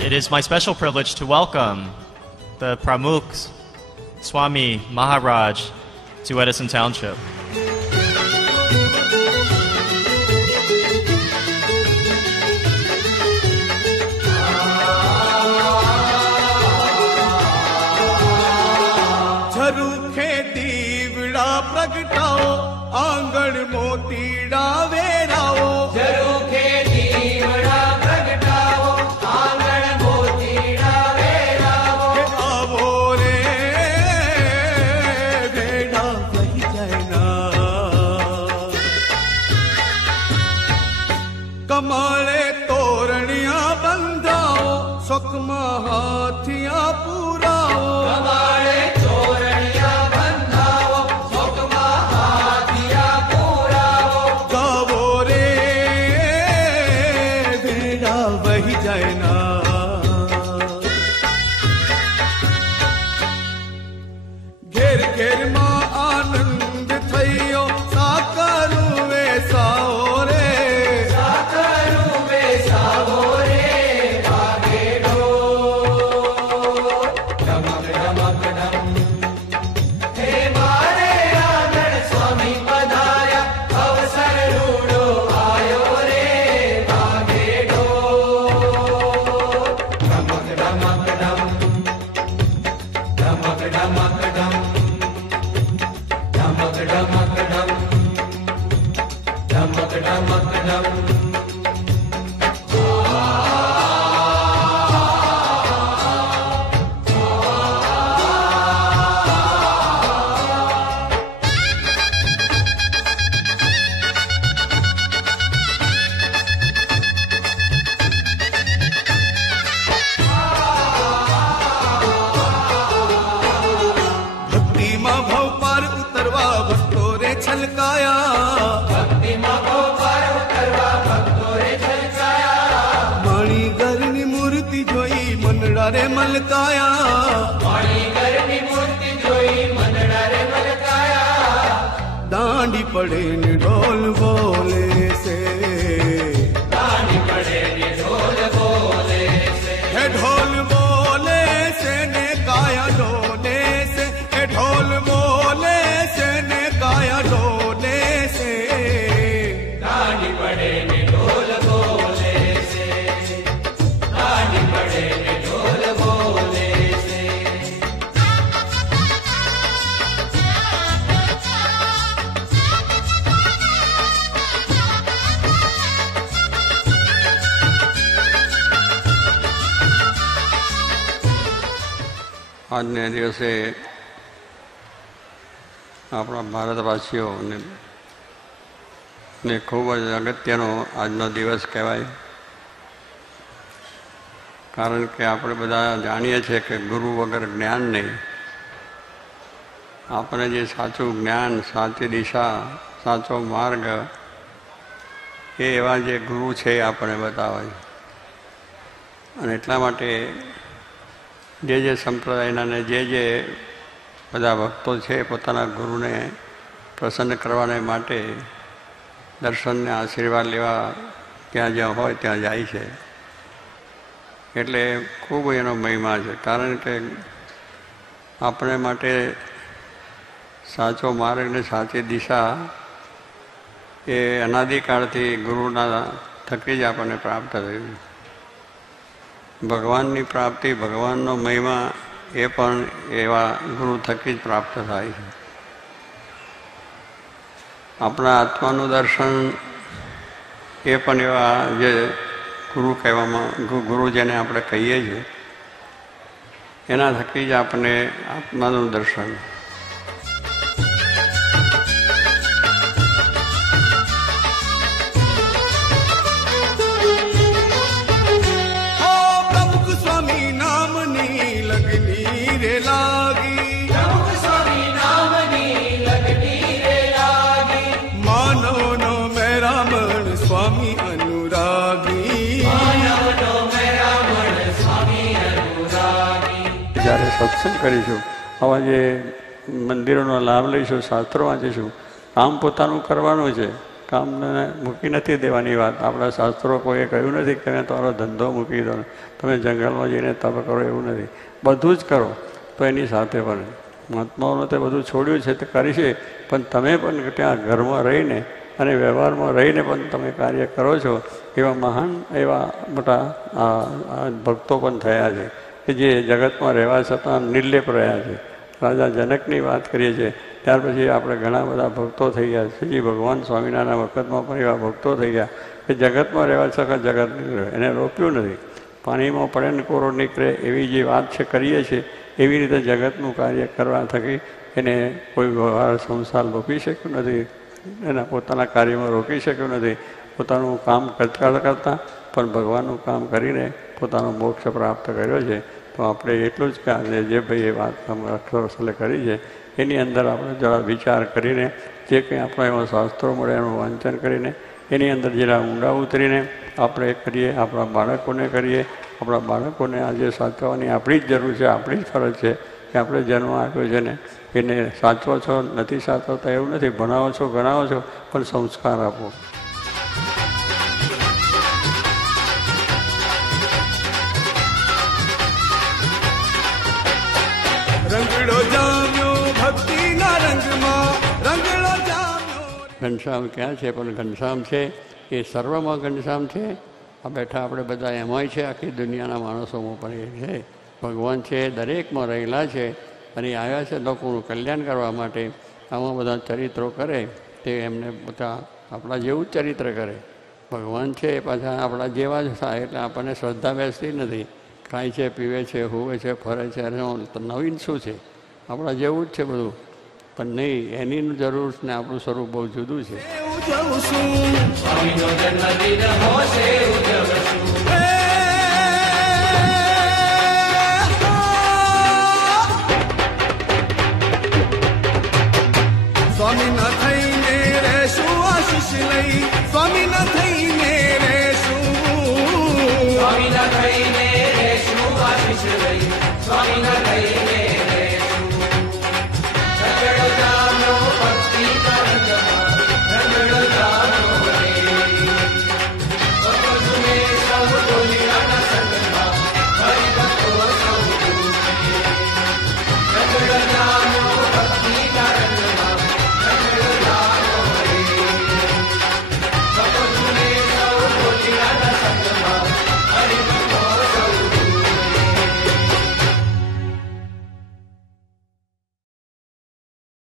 It is my special privilege to welcome the Pramukhs, Swami Maharaj, to Edison Township. झरूखे दीवड़ा प्रगटाओ आंगण मोतीड़ा वेराओ झरूखे दीवड़ा प्रगटाओ आंगण मोतीड़ा वेराओ आवो रे वेड़ा वही जाना कमाले तोरणियां बंधाओ सुकमा हाथियां पूराओ कमाले घेर घेर मां आनंद थयो साकरू वे साओ रे भागे डो डमक डमक डम हे मारे आंगण स्वामी पधार्या अवसर रूड़ो आयो रे भागे डो डमक डमक डम डमक डमक डम डमक डमक डम डमक डमक डम भक्ति मां भव पार उतरवा भक्तो रे छलकाया भक्ति मां भव पार उतरवा भक्तो रे छलकाया माणी गरनी मूर्ति जोई मनड़ा रे मलकाया माणी गरनी मूर्ति जोई मनड़ा रे मलकाया दांडी पड़े ने ढोल बोले से दांडी पड़े ने ढोल बोले से हे ढोल बोले से ने गाया ढोले से हे ढोल बोले से ने गाया ढोले से આજને દિવસે આપણા ભારતવાસીઓને ખૂબ જ અગત્યનો આજનો દિવસ કહેવાય. કારણ કે આપણે બધા જાણીએ છીએ કે ગુરુ વગર જ્ઞાન નહીં. આપણે જે સાચું જ્ઞાન, સાચી દિશા, સાચો માર્ગ એ એવા જે ગુરુ છે એ આપણે બતાવે. અને એટલા માટે જે સંપ્રદાયના ને જે બધા ભક્તો છે પોતાના ગુરુને પ્રસન્ન કરવાને માટે દર્શનને આશીર્વાદ લેવા ત્યાં જ્યાં હોય ત્યાં જાય છે. એટલે ખૂબ એનો મહિમા છે. કારણ કે આપણે માટે સાચો માર્ગ ને સાચી દિશા એ અનાદિકાળથી ગુરુના થકી જ આપણને પ્રાપ્ત થયું. ભગવાનની પ્રાપ્તિ, ભગવાનનો મહિમા એ પણ એવા ગુરુ થકી જ પ્રાપ્ત થાય છે. આપણા આત્માનું દર્શન એ પણ એવા જે ગુરુ કહેવામાં, ગુરુ જેને આપણે કહીએ છીએ એના થકી જ આપણને આત્માનું દર્શન. જ્યારે સત્સંગ કરીશું, આવા જે મંદિરોનો લાભ લઈશું, શાસ્ત્રો વાંચીશું, કામ પોતાનું કરવાનું છે. કામને મૂકી નથી દેવાની વાત. આપણા શાસ્ત્રો કોઈએ કહ્યું નથી કે તમારો ધંધો મૂકી દો, તમે જંગલમાં જઈને તપ કરો, એવું નથી. બધું જ કરો તો એની સાથે પણ મહાત્માઓને તે બધું છોડ્યું છે તે કરી છે, પણ તમે પણ ત્યાં ઘરમાં રહીને અને વ્યવહારમાં રહીને પણ તમે કાર્ય કરો છો. એવા મહાન, એવા મોટા ભક્તો પણ થયા છે કે જે જગતમાં રહેવા છતાં નિર્લેપ રહ્યા છે. રાજા જનકની વાત કરીએ છીએ, ત્યાર પછી આપણે ઘણા બધા ભક્તો થઈ ગયા. શ્રીજી ભગવાન સ્વામિનારાયણ વખતમાં પણ એવા ભક્તો થઈ ગયા કે જગતમાં રહેવા છતાં જગત નીકળે, એને રોક્યું નથી. પાણીમાં પડે ને કોરો નીકળે એવી જે વાત છે કરીએ છીએ, એવી રીતે જગતનું કાર્ય કરવા થકી એને કોઈ વ્યવહાર સંસાર રોકી શક્યું નથી, એના પોતાના કાર્યમાં રોકી શક્યું નથી. પોતાનું કામ કરતાં પણ ભગવાનનું કામ કરીને પોતાનો મોક્ષ પ્રાપ્ત કર્યો છે. તો આપણે એટલું જ કે આજે જે ભાઈ એ વાત અક્ષરસલે કરી છે એની અંદર આપણે જરા વિચાર કરીને જે કંઈ આપણે એવા શાસ્ત્રો મળે એનું વાંચન કરીને એની અંદર જરા ઊંડા ઉતરીને આપણે કરીએ, આપણા બાળકોને કરીએ. આપણા બાળકોને આજે સાચવવાની આપણી જ જરૂર છે, આપણી જ ફરજ છે કે આપણે જન્મ આપ્યો છે ને એને સાચવો છો, નથી સાચવતા એવું નથી. ભણાવો છો, ગણાવો છો, પણ સંસ્કાર આપો. રંગડો જામ્યો ભક્તિના રંગમાં, રંગડો જામ્યો. ઘનશ્યામ ક્યાં છે? પણ ઘનશ્યામ છે એ સર્વમાં ઘનશ્યામ છે. આ બેઠા આપણે બધા એમાંય છે, આખી દુનિયાના માણસોમાં પણ એ છે. ભગવાન છે એ દરેકમાં રહેલા છે અને આવ્યા છે લોકોનું કલ્યાણ કરવા માટે. આમાં બધા ચરિત્રો કરે તે એમને બધા આપણા જેવું જ ચરિત્ર કરે. ભગવાન છે એ પાછા આપણા જેવા જ થાય એટલે આપણને શ્રદ્ધા બેસતી નથી. ખાય છે, પીવે છે, હુવે છે, ફરે છે, અને નવીન શું છે? આપણા જેવું જ છે બધું. પણ નહીં, એની જરૂર ને આપણું સ્વરૂપ બહુ જુદું છે. સ્વામી ના થઈને રહેશું આશીષ લઈ, સ્વામી ના